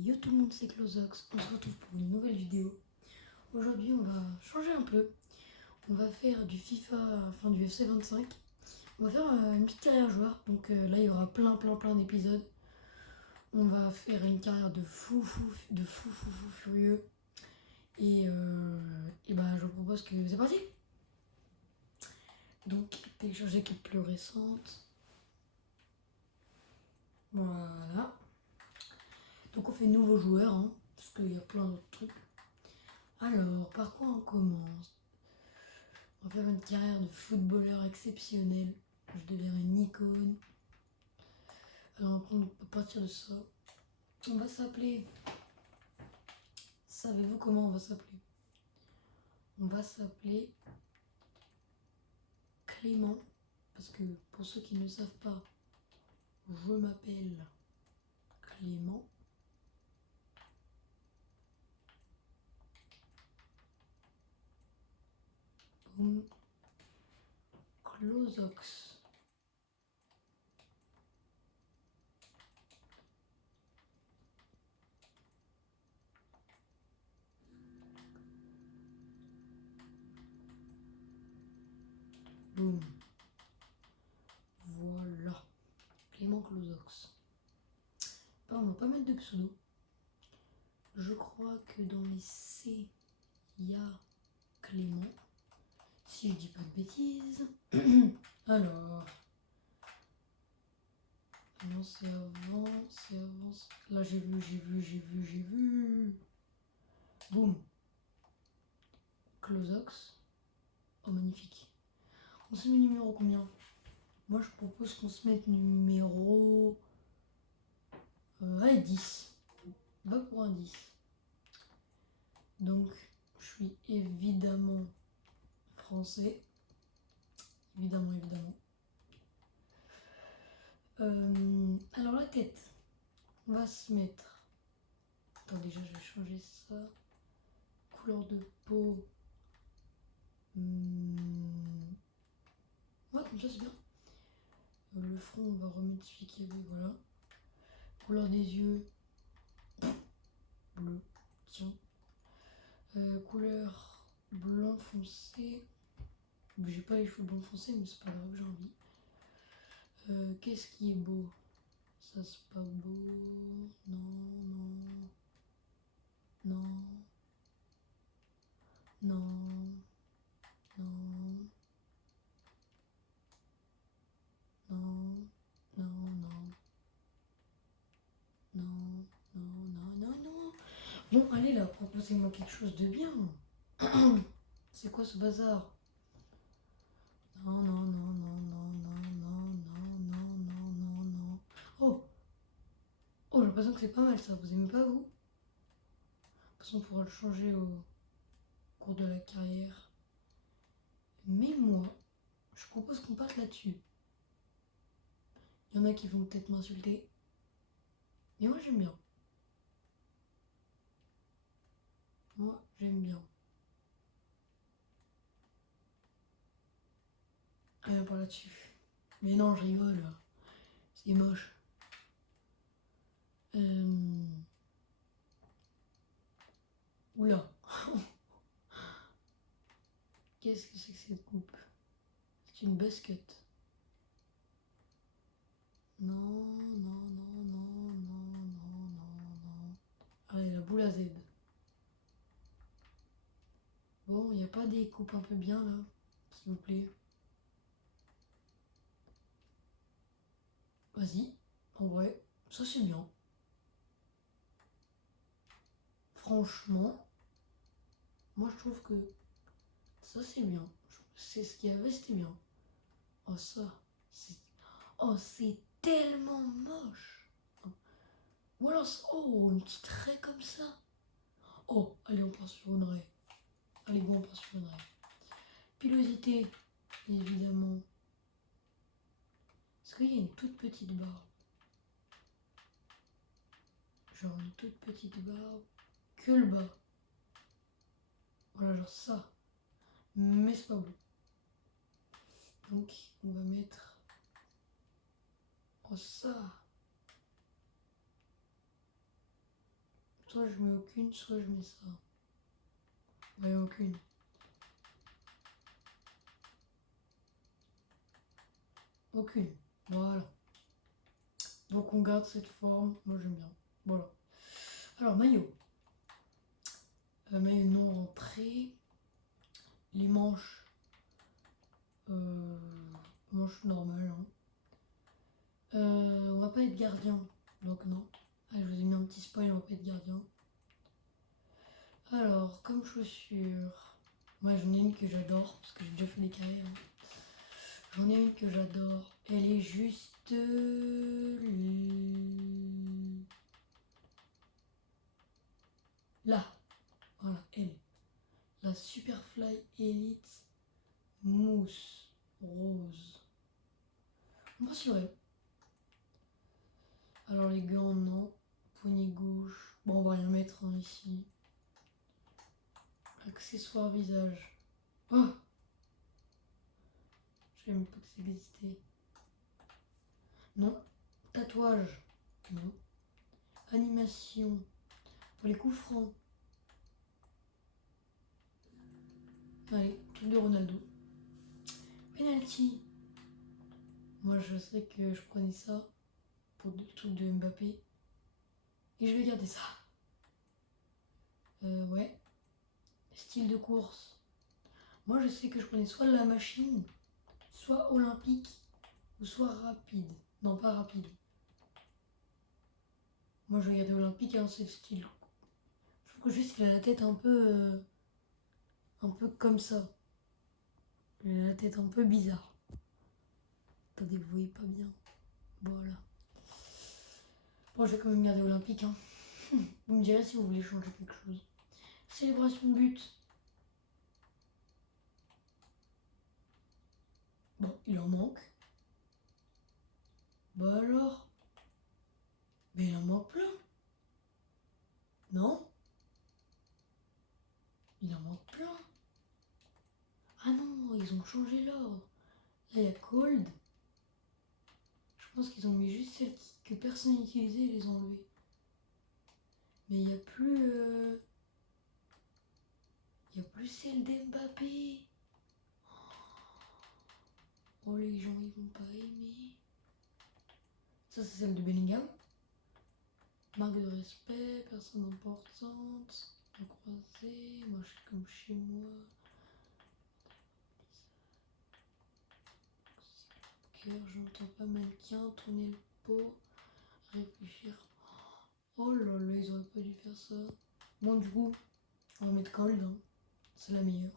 Yo tout le monde, c'est Closox, on se retrouve pour une nouvelle vidéo. Aujourd'hui on va changer un peu. On va faire du FIFA, enfin du FC 25. On va faire une petite carrière joueur, donc là il y aura plein d'épisodes. On va faire une carrière de fou furieux. Et bah je vous propose que c'est parti. Donc télécharger l'équipe plus récente. Voilà. Donc on fait nouveau joueur, hein, parce qu'il y a plein d'autres trucs. Alors, par quoi on commence? On va faire une carrière de footballeur exceptionnel. Je deviendrai une icône. Alors, on va prendre à partir de ça. On va s'appeler... Savez-vous comment on va s'appeler? On va s'appeler Clément. Parce que, pour ceux qui ne savent pas, je m'appelle Clément. Boum. Closox. Boum. Voilà. Clément Closox. On va pas mettre de pseudo. Je crois que dans les C, il y a Clément. Si je dis pas de bêtises. Alors. Non, c'est avant. Là, j'ai vu. Boum. Closox. Oh, magnifique. On se met numéro combien? Moi, je propose qu'on se mette numéro... allez, 10. Va pour un 10. Donc, je suis évidemment français. Évidemment. Alors, la tête. On va se mettre... Attends, déjà, je vais changer ça. Couleur de peau... Ouais, comme ça, c'est bien. Le front, on va remettre celui qu'il y avait, voilà. Couleur des yeux, bleu, tiens. Couleur blanc foncé. J'ai pas les cheveux blanc foncé, mais c'est pas grave, j'ai envie. Qu'est-ce qui est beau? Ça, c'est pas beau. Non. Bon, allez là, proposez-moi quelque chose de bien. C'est quoi ce bazar? Non. Oh, j'ai l'impression que c'est pas mal ça, vous aimez pas vous? De toute façon, on pourra le changer au cours de la carrière. Mais moi, je propose qu'on parte là-dessus. Il y en a qui vont peut-être m'insulter. Mais moi, j'aime bien. Rien par là-dessus. Mais non, je rigole. C'est moche. Oula. Qu'est-ce que c'est que cette coupe? C'est une basket. Non. Allez, la boule à Z. Bon, il n'y a pas des coupes un peu bien là, s'il vous plaît. Vas-y, en vrai, ça c'est bien. Franchement, moi je trouve que ça c'est bien. C'est ce qu'il y avait, c'était bien. Oh ça, c'est... Oh c'est tellement moche. Ou alors, oh, une petite raie comme ça. Oh, allez, on part sur une raie. Allez, bon, on part sur une raie. Pilosité, évidemment. Est-ce qu'il y a une toute petite barre? Genre une toute petite barre. Que le bas. Voilà, genre ça. Mais c'est pas beau. Donc, on va mettre... Oh, ça. Soit je mets aucune, soit je mets ça. Ouais, aucune. Aucune. Voilà. Donc on garde cette forme. Moi j'aime bien. Voilà. Alors maillot. Maillot non rentré. Les manches. Manches normales. Hein. On va pas être gardien. Donc non. Allez, je vous ai mis un petit spoil, on va pas être gardien. Alors, comme chaussures. Moi j'en ai une que j'adore. Parce que j'ai déjà fait des carrés. Hein. J'en ai une que j'adore. Elle est juste... là. Voilà, elle. La Superfly Elite Mousse Rose. On va sur elle. Alors les gants, non. Poignée gauche. Bon, on va rien mettre hein, ici. Accessoires visage. Oh, je savais même pas que ça existait. Non. Tatouage. Non. Animation. Pour les coups francs. Allez, truc de Ronaldo. Penalty. Moi je sais que je prenais ça pour le truc de Mbappé. Et je vais garder ça. Ouais. Style de course. Moi je sais que je prenais soit la machine, soit olympique, ou soit rapide. Non, pas rapide. Moi je vais garder olympique, hein, c'est le style. Je trouve que juste il a la tête un peu comme ça. Il a la tête un peu bizarre. Attendez, vous voyez pas bien. Voilà. Bon, je vais quand même garder olympique. Hein. Vous me direz si vous voulez changer quelque chose. Célébration de but. Bon, il en manque. Bah alors. Mais il en manque plein. Non? Il en manque plein. Ah non, ils ont changé l'ordre. Là, il y a Cold. Je pense qu'ils ont mis juste celles que personne n'utilisait et les ont enlevées. Mais il n'y a plus... Il n'y a plus celle d'Mbappé. Oh, les gens, ils vont pas aimer. Ça, c'est celle de Bellingham. Marque de respect, personne importante. De croiser, moi je suis comme chez moi. Cœur, j'entends pas mannequin, tourner le pot, réfléchir. Oh là là, ils auraient pas dû faire ça. Bon, du coup, on va mettre Cold, hein. C'est la meilleure.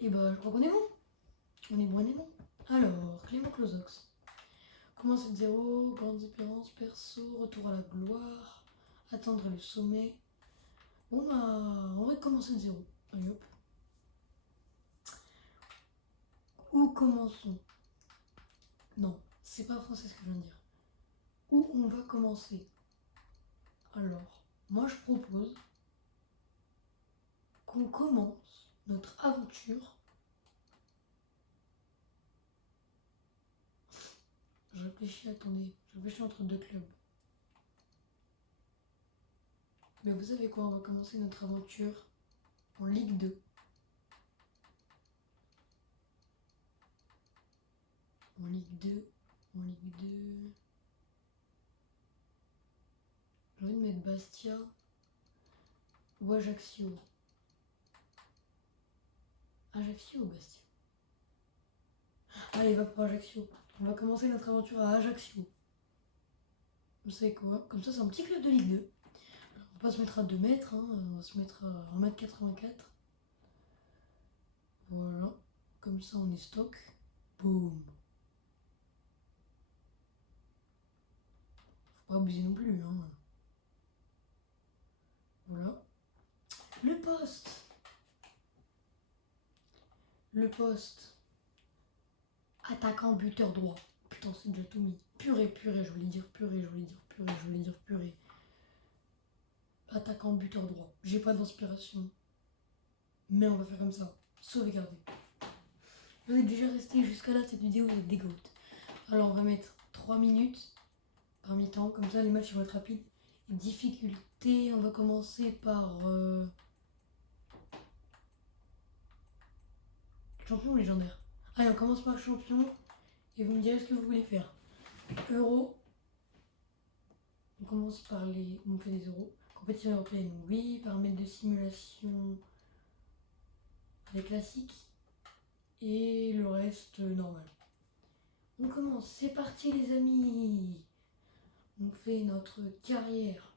Et bah, je crois qu'on est bon. On est bon, on est bon. Alors, Clément Closox. Commencer de zéro, grandes espérances, perso, retour à la gloire, atteindre le sommet. Bon bah, on va commencer de zéro. Allez hop. Où commençons? Non, c'est pas français ce que je viens de dire. Où on va commencer? Alors, moi je propose qu'on commence notre aventure. Je réfléchis, attendez, je réfléchis entre deux clubs. Mais vous savez quoi, on va commencer notre aventure en Ligue 2. En Ligue 2, en Ligue 2. J'ai envie de mettre Bastia ou Ajaccio. Ajaccio ou Bastia? Allez, va pour Ajaccio. On va commencer notre aventure à Ajaccio. Vous savez quoi? Comme ça, c'est un petit club de Ligue 2. Alors, on va pas se mettre à 2 mètres, hein. On va se mettre à 1,84 m. Voilà. Comme ça, on est stock. Boum. Faut pas abuser non plus, hein. Voilà. Le poste. Le poste. Attaquant, buteur droit. Putain, c'est déjà tout mis. Purée, purée, je voulais dire purée, je voulais dire purée, je voulais dire purée. Attaquant, buteur droit. J'ai pas d'inspiration. Mais on va faire comme ça. Sauvegarder. Vous êtes déjà resté jusqu'à là, cette vidéo, vous êtes des goats. Alors on va mettre 3 minutes par mi-temps, comme ça les matchs vont être rapides. Difficulté, on va commencer par champion légendaire. Allez, on commence par champion et vous me direz ce que vous voulez faire. Euro. On commence par les. On fait des euros. Compétition européenne, oui. Paramètres de simulation, les classiques. Et le reste, normal. On commence, c'est parti les amis. On fait notre carrière.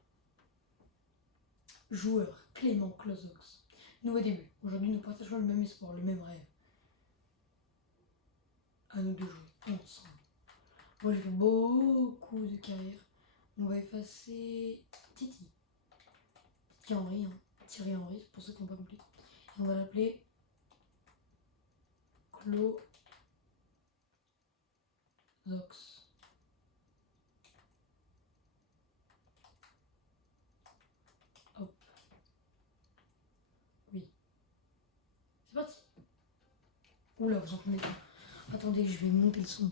Joueur, Clément Clozox. Nouveau début. Aujourd'hui, nous partageons le même espoir, le même rêve. À nous de jouer ensemble. Moi, j'ai fait beaucoup de carrière. On va effacer Titi. Titi Henry, hein. Thierry Henry, c'est pour ceux qui n'ont pas compris. Et on va l'appeler Clozox. Hop. Oui. C'est parti. Oula, vous entendez pas. Attendez, je vais monter le son.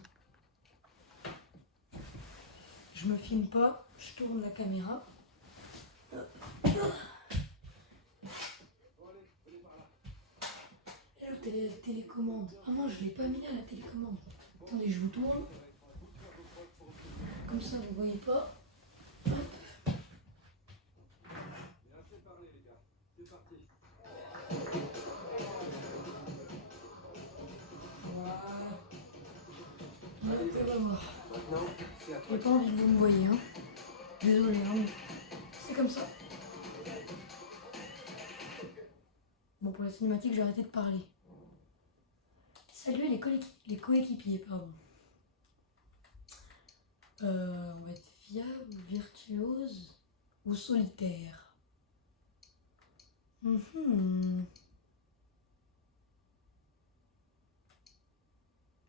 Je me filme pas, je tourne la caméra. Et la télécommande. Ah non, je l'ai pas mis là la télécommande. Attendez, je vous tourne. Comme ça, vous voyez pas. Hop. Voilà. On va voir. J'ai pas envie que vous me voyez, hein. Désolé, hein. C'est comme ça. Bon, pour la cinématique, j'ai arrêté de parler. Saluer les coéquipiers, pardon. On va être fiable, virtuose ou solitaire.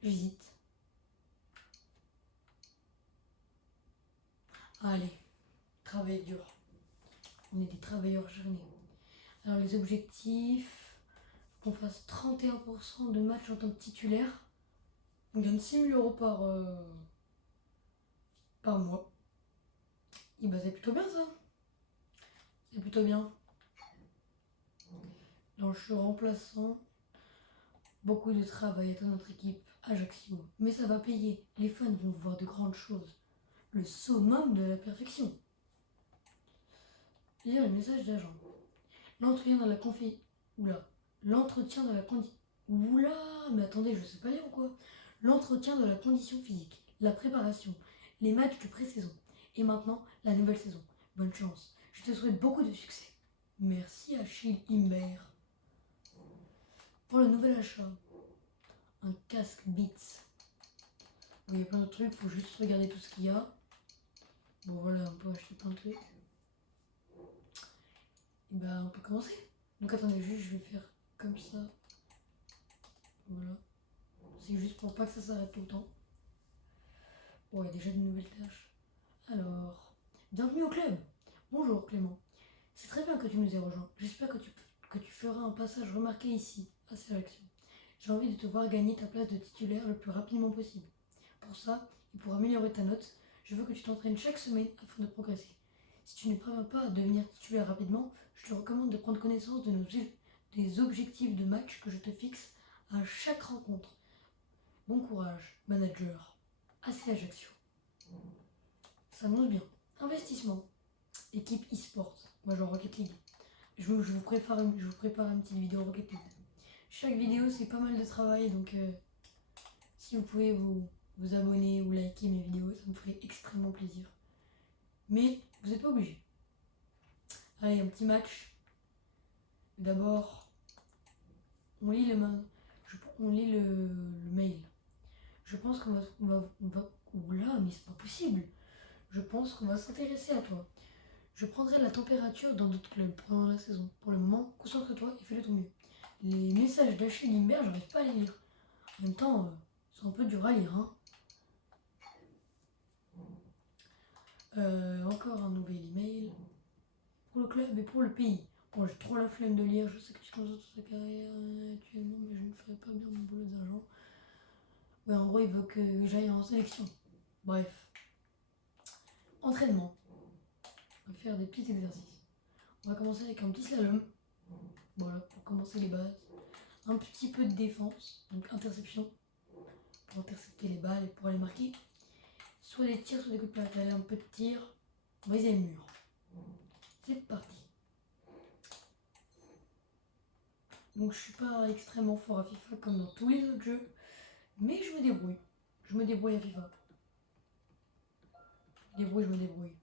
J'hésite. Allez, travail dur. On est des travailleurs acharnés. Alors les objectifs, qu'on fasse 31% de matchs en tant que titulaire. On gagne 6 000 € par mois. Et bah c'est plutôt bien ça. C'est plutôt bien. Donc je suis remplaçant. Beaucoup de travail dans notre équipe Ajaccio. Mais ça va payer. Les fans vont voir de grandes choses. Le summum de la perfection. Lire le message d'agent. L'entretien dans la L'entretien de la condition. Oula, mais attendez, je sais pas lire ou quoi. L'entretien de la condition physique, la préparation, les matchs de pré-saison. Et maintenant, la nouvelle saison. Bonne chance. Je te souhaite beaucoup de succès. Merci Achille Imbert. Pour le nouvel achat, un casque Beats. Bon, il y a plein de trucs, faut juste regarder tout ce qu'il y a. Bon voilà, on peut acheter plein de trucs. Et ben on peut commencer. Donc attendez, juste je vais faire comme ça. Voilà. C'est juste pour pas que ça s'arrête tout le temps. Bon, il y a déjà de nouvelles tâches. Alors, bienvenue au club. Bonjour Clément. C'est très bien que tu nous aies rejoints. J'espère que tu feras un passage remarqué ici, à Sélection. J'ai envie de te voir gagner ta place de titulaire le plus rapidement possible. Pour ça, et pour améliorer ta note, je veux que tu t'entraînes chaque semaine afin de progresser. Si tu ne parviens pas à devenir titulaire rapidement, je te recommande de prendre connaissance des objectifs de match que je te fixe à chaque rencontre. Bon courage, manager. AC Ajaccio. Ça annonce bien. Investissement. Équipe e-sport. Moi, genre Rocket League. Je vous prépare une petite vidéo Rocket League. Chaque vidéo, c'est pas mal de travail, donc si vous pouvez vous abonner ou liker mes vidéos, ça me ferait extrêmement plaisir. Mais vous n'êtes pas obligé. Allez, un petit match. D'abord, on lit le mail. Je pense qu'on va oula, mais c'est pas possible. Je pense qu'on va s'intéresser à toi. Je prendrai la température dans d'autres clubs pendant la saison. Pour le moment, concentre-toi et fais de ton mieux. Les messages d'Achille Imbert, j'arrive pas à les lire. En même temps, c'est un peu dur à lire, hein. Encore un nouvel email. Pour le club et pour le pays. Bon, j'ai trop la flemme de lire. Je sais que tu concentres sur ta carrière actuellement, mais je ne ferai pas bien mon boulot d'agent. Ouais, en gros, il veut que j'aille en sélection. Bref. Entraînement. On va faire des petits exercices. On va commencer avec un petit slalom. Voilà, pour commencer les bases. Un petit peu de défense, donc interception, pour intercepter les balles et pour aller marquer. Soit des tirs, soit des coups de pied. Allez, un peu de tir. On va viser le mur. C'est parti. Donc je suis pas extrêmement fort à FIFA comme dans tous les autres jeux, mais je me débrouille. Je me débrouille à FIFA. Je me débrouille.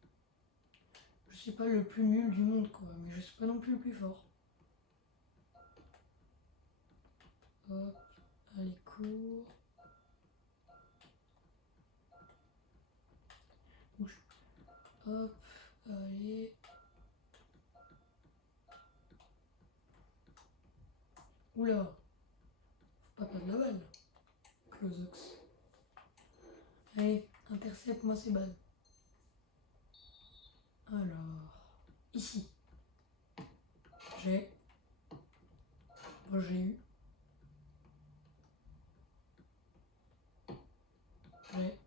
Je suis pas le plus nul du monde quoi, mais je suis pas non plus le plus fort. Hop, allez cours. Hop, allez. Oula, faut pas perdre la balle. Closox. Allez, intercepte-moi ces balles. Alors, ici. J'ai. Bon, j'ai eu. J'ai.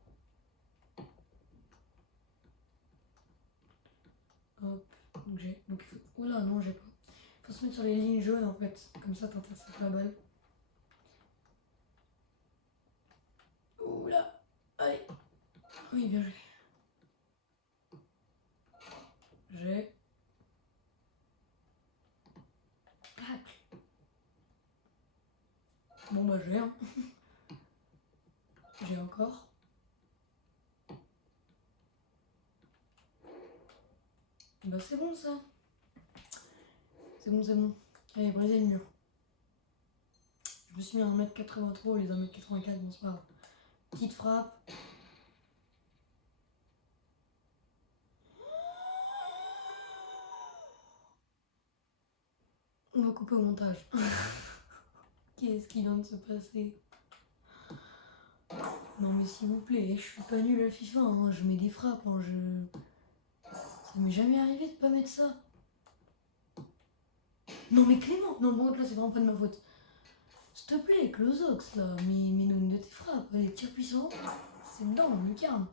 Hop, donc j'ai. Donc il faut. Oula, non, j'ai pas. Faut se mettre sur les lignes jaunes en fait. Comme ça, t'interceptes la balle. Oula, allez. Oui, bien joué. J'ai. Tac. Bon bah j'ai hein. J'ai encore. Bah c'est bon ça. C'est bon, c'est bon. Allez, brisez le mur. Je me suis mis à 1m83 au lieu d'un 1m84, bon c'est pas grave. Petite frappe. On va couper au montage. Qu'est-ce qui vient de se passer? Non mais s'il vous plaît, je suis pas nulle à FIFA, hein. Je mets des frappes, hein. Ça m'est jamais arrivé de pas mettre ça. Non mais Clément, non bon là c'est vraiment pas de ma faute. S'il te plaît, Closox là, mais non de tes frappes, les tirs puissants, c'est dedans, lucarne.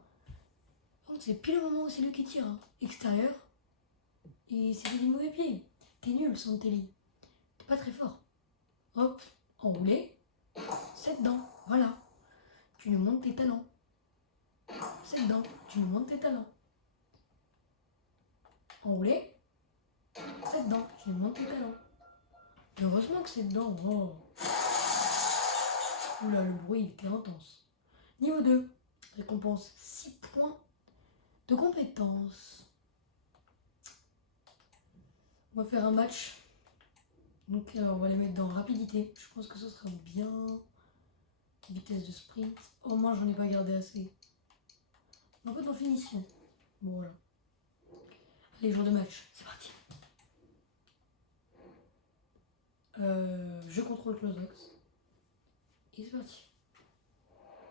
Donc c'est pile le moment où c'est lui qui tire, hein. Extérieur. Et c'est du mauvais pied. T'es nul, Santelli. T'es pas très fort. Hop, enroulé. C'est dedans, voilà. Tu nous montres tes talents. C'est dedans, tu nous montres tes talents. Enroulé. C'est dedans, tu nous montres tes talents. Et heureusement que c'est dedans. Oh. Oula, le bruit il était intense. Niveau 2, récompense 6 points de compétence. On va faire un match. Donc on va les mettre dans rapidité. Je pense que ce sera bien. Vitesse de sprint. Au moins j'en ai pas gardé assez. Un peu en finition. Bon voilà. Allez, jour de match, c'est parti. Je contrôle Closox. Et c'est parti.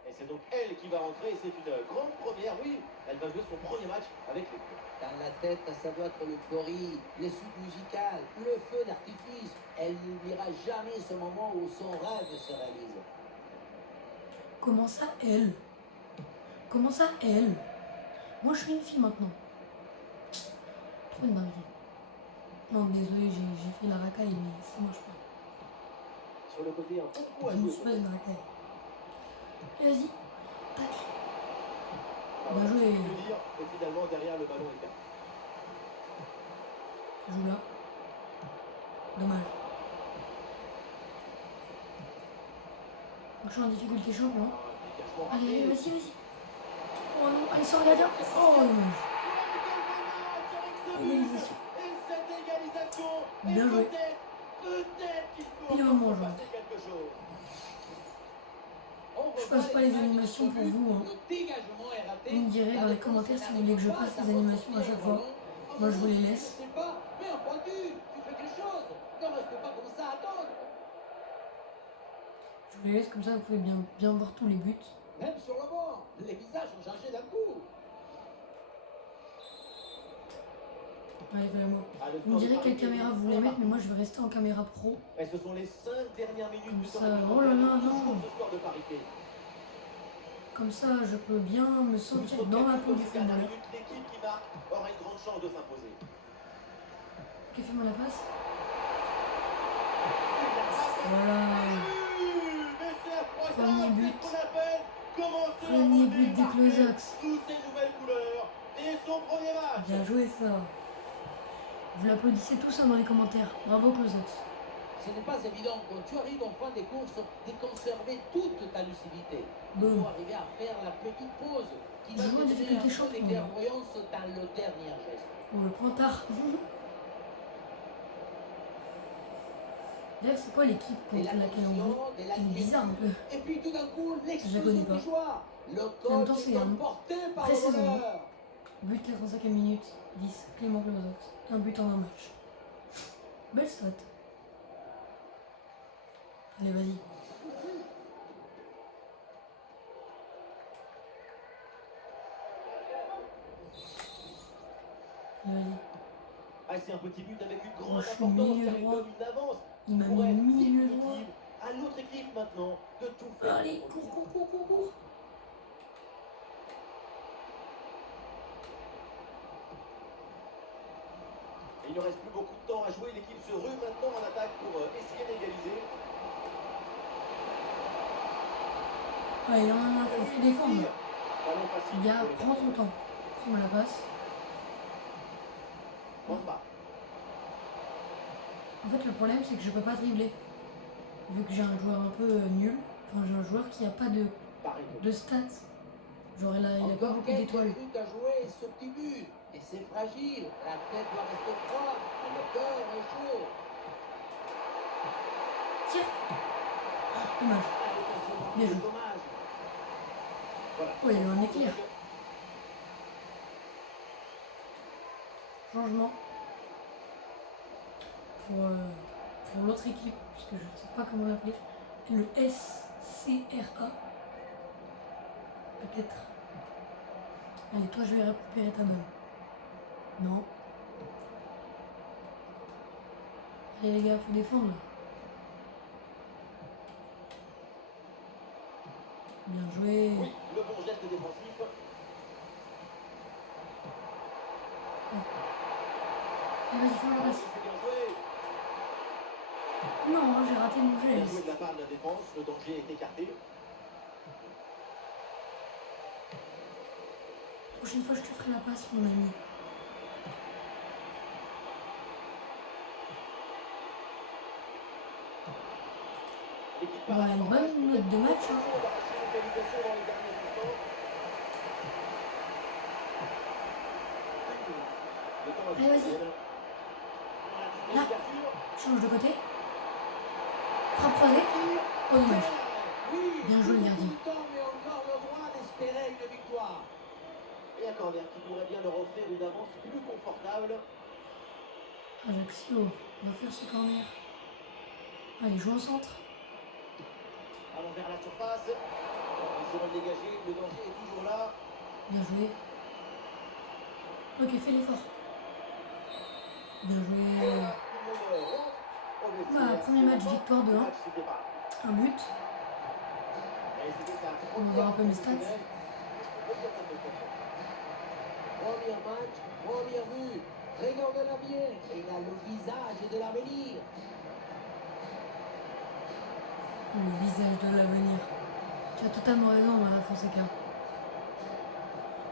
Et c'est donc elle qui va rentrer et c'est une grande première, oui. Elle va jouer son premier match avec l'équipe. Dans la tête, ça doit être l'euphorie, les suites musicales, le feu d'artifice. Elle n'oubliera jamais ce moment où son rêve se réalise. Comment ça, elle? Comment ça, elle? Moi, je suis une fille maintenant. Trop une dinguerie. Non, désolé, j'ai fait la racaille, mais ça marche pas. Sur le côté, un peu de coup à Je me jouer. suis pas une racaille. Et vas-y, tac. Bien joué. Et finalement, derrière, le ballon est perdu. Je joue là. Dommage. Moi, je suis en difficulté champion. Allez, vas-y, vas-y. Oh non, allez, sors le gardien. Oh, dommage. Égalisation. Bien joué. Il est vraiment joué. Je passe pas les animations pour vous. Hein. Vous me direz dans les commentaires si vous voulez que je passe les animations à chaque fois. Moi, je vous les laisse. Je vous les laisse comme ça, vous pouvez bien voir tous les buts. Même sur le banc, les visages ont changé d'un coup. Allez, voilà moi. Vous me direz quelle caméra vous voulez mettre, mais moi je vais rester en caméra pro. Et ce sont les 5 dernières minutes Comme du temps ça, réglementaire. oh là là, non. Ce score de parité. Comme ça, je peux bien me sentir dans la peau du footballeur. L'équipe qui marque aura une grande chance de s'imposer. Ok, fais-moi la passe. Voilà. Premier but. Premier but des Closacs. Sous ses nouvelles couleurs et son premier match. Bien joué ça. Vous l'applaudissez tous hein, dans les commentaires. Bravo Closacs. Ce n'est pas évident quand tu arrives en fin de course de conserver toute ta lucidité. Il Boum. faut arriver à faire la petite pause qui va Je te vois une donner un difficulté peu champion, de clairvoyance dans le dernier geste. On le prend tard. D'ailleurs, c'est quoi l'équipe Et contre laquelle on joue? de Elle est bizarre un peu. Et puis tout d'un coup, connais l'explosion pas. de joie. Le En même temps, coach c'est est un emporté par le pré-saison. bonheur. But 85e minute, 10, Clément Closacs. Un but en un match. Belle stat. Allez, vas-y. Allez, vas-y. Ah, c'est un petit but avec une Oh, grande je suis importance milieu car il droit. donne une avance Il m'a pour mis être milieu droit. définitive. À l'autre équipe maintenant de tout faire. Allez, cours, cours, cours, cours, cours. Et il ne reste plus beaucoup de temps à jouer. L'équipe se rue maintenant en attaque pour essayer d'égaliser. Allez, non, faut se défendre. là. Ballon facile. Gars, pour les prends ton temps. Fais-moi la passe. Pogba. En fait, le problème, c'est que je peux pas dribbler. Vu que j'ai un joueur un peu nul. Enfin, j'ai un joueur qui a pas Barreto. de stats. Genre, il a pas Encore beaucoup quelques d'étoiles. minutes à jouer, ce petit but. Et c'est fragile. La tête doit rester froide. Et le cœur est chaud. Tiens. Ah, dommage. Bien joué. Dommage. Voilà. Oh, il y a eu un éclair. Changement. Pour l'autre équipe, parce que je ne sais pas comment l'appeler. Le SCRA. Peut-être. Allez, toi, je vais récupérer ta balle. Non. Allez, les gars, faut défendre. Là. Bien joué. Oui, le bon geste défensif. Allez, vas-y, fais-moi la passe. C'est bien joué. Non, j'ai raté mon Bien joué geste. de la part de la défense. Le danger est écarté. Prochaine fois, je te ferai la passe, mon ami. L'équipe On a une bonne note de match. Hein. Allez, vas-y. Là. Change de côté. Frappe croisée. Oh, dommage. Bien joué, le gardien. Mais encore le droit d'espérer une victoire. Et un corner qui pourrait bien leur offrir une avance plus confortable. Ajaccio va faire ce corner. Allez, joue en centre. Allons vers la surface. Essayons de dégager. Le danger est toujours là. Bien joué. Ok, fais l'effort. Bien joué. Voilà, premier match victoire de 1. Un but. On va voir un peu mes stats. Premier match, premier but. Regardez-la bien. Et il a le visage de l'avenir. Le visage de l'avenir. Tu as totalement raison, Mara Fonseca.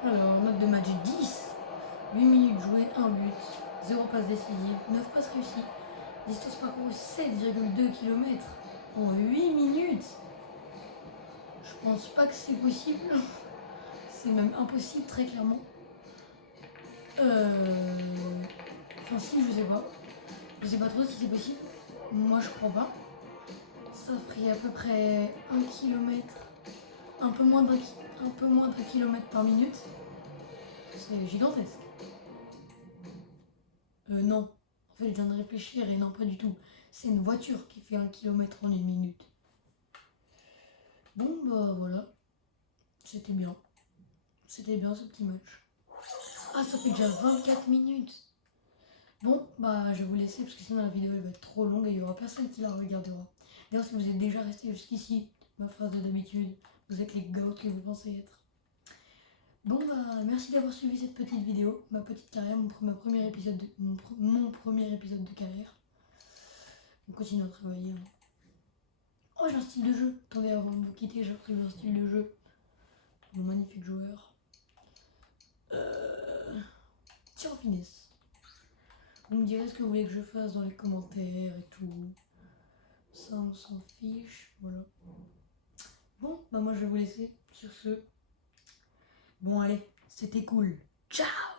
Alors, note de match 10. 8 minutes jouées, 1 but. 0 passe décisive, 9 passes réussies. Distance parcourue 7,2 km en 8 minutes. Je pense pas que c'est possible. C'est même impossible, très clairement. Enfin, si, je sais pas. Je sais pas trop si c'est possible. Moi, je crois pas. Ça ferait à peu près 1 km. Un peu moins d'un kilomètre par minute. C'est gigantesque. Non. En fait, je viens de réfléchir et non, pas du tout. C'est une voiture qui fait 1 km en 1 minute. Bon, bah voilà. C'était bien. C'était bien ce petit match. Ah, ça fait déjà 24 minutes. Bon, bah je vais vous laisser parce que sinon la vidéo elle va être trop longue et il n'y aura personne qui la regardera. D'ailleurs, si vous êtes déjà resté jusqu'ici, ma phrase de d'habitude, Vous êtes les gars que vous pensez être. Bon bah merci d'avoir suivi cette petite vidéo, ma petite carrière, mon premier épisode de carrière. On continue à travailler. Oh j'ai un style de jeu. Attendez, avant de vous quitter, j'ai retrouvé un style de jeu. Mon magnifique joueur. Tir en finesse. Vous me direz ce que vous voulez que je fasse dans les commentaires et tout. Ça on s'en fiche, voilà. Bon bah moi je vais vous laisser sur ce. Bon allez, c'était cool. Ciao!